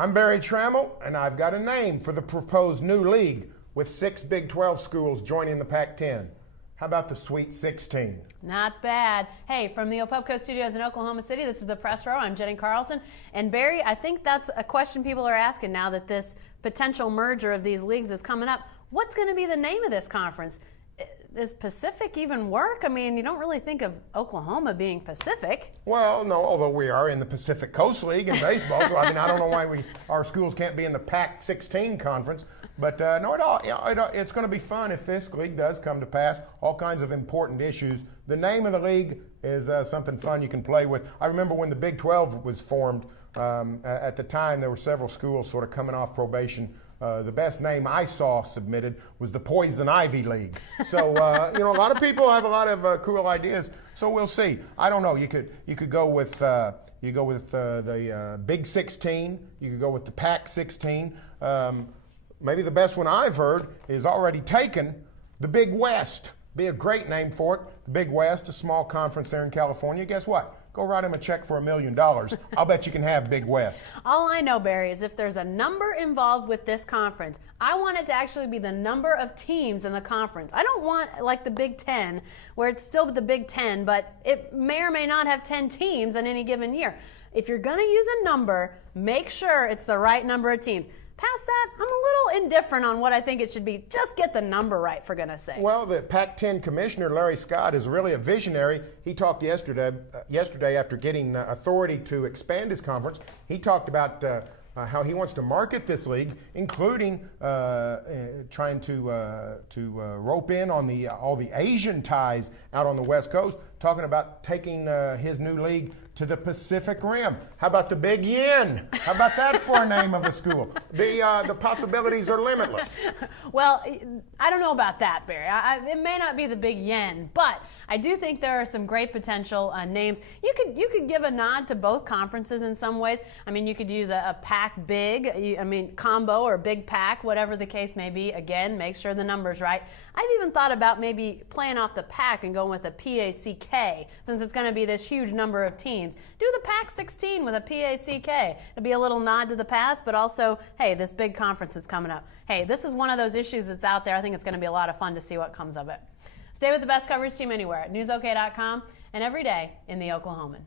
I'm Barry Tramel, and I've got a name for the proposed new league with 6 Big 12 schools joining the Pac-10. How about the Sweet 16? Not bad. Hey, from the Opubco Studios in Oklahoma City, this is the Press Row. I'm Jenni Carlson. And Barry, I think that's a question people are asking now that this potential merger of these leagues is coming up. What's going to be the name of this conference? Does Pacific even work? I mean, you don't really think of Oklahoma being Pacific. Well, no, although we are in the Pacific Coast League in baseball, so I mean, I don't know why our schools can't be in the Pac-16 conference. But no, it's going to be fun if this league does come to pass. All kinds of important issues. The name of the league is something fun you can play with. I remember when the Big 12 was formed, at the time there were several schools sort of coming off probation. The best name I saw submitted was the Poison Ivy League. So a lot of people have a lot of cool ideas. So we'll see. I don't know. You could go with the Big 16. You could go with the Pac 16. Maybe the best one I've heard is already taken, the Big West. Be a great name for it. The Big West, a small conference there in California. Guess what? Go write him a check for $1 million. I'll bet you can have Big West. All I know, Barry, is if there's a number involved with this conference, I want it to actually be the number of teams in the conference. I don't want like the Big Ten, where it's still the Big Ten, but it may or may not have 10 teams in any given year. If you're going to use a number, make sure it's the right number of teams. Past that, I'm a little indifferent on what I think it should be. Just get the number right, for goodness sake. Well, the Pac-10 commissioner, Larry Scott, is really a visionary. He talked yesterday after getting authority to expand his conference. He talked about how he wants to market this league, including trying to rope in on all the Asian ties out on the West Coast, talking about taking his new league to the Pacific Rim. How about the Big Yen? How about that for a name of a school? The possibilities are limitless. Well, I don't know about that, Barry. It may not be the Big Yen, but I do think there are some great potential names. You could give a nod to both conferences in some ways. I mean, you could use a Pac Big, combo or Big Pac, whatever the case may be. Again, make sure the number's right. I've even thought about maybe playing off the Pac and going with a PACK, since it's going to be this huge number of teams. Do the Pac 16 with a PACK. It'll be a little nod to the past, but also, hey, this big conference is coming up. Hey, this is one of those issues that's out there. I think it's going to be a lot of fun to see what comes of it. Stay with the best coverage team anywhere at newsok.com and every day in the Oklahoman.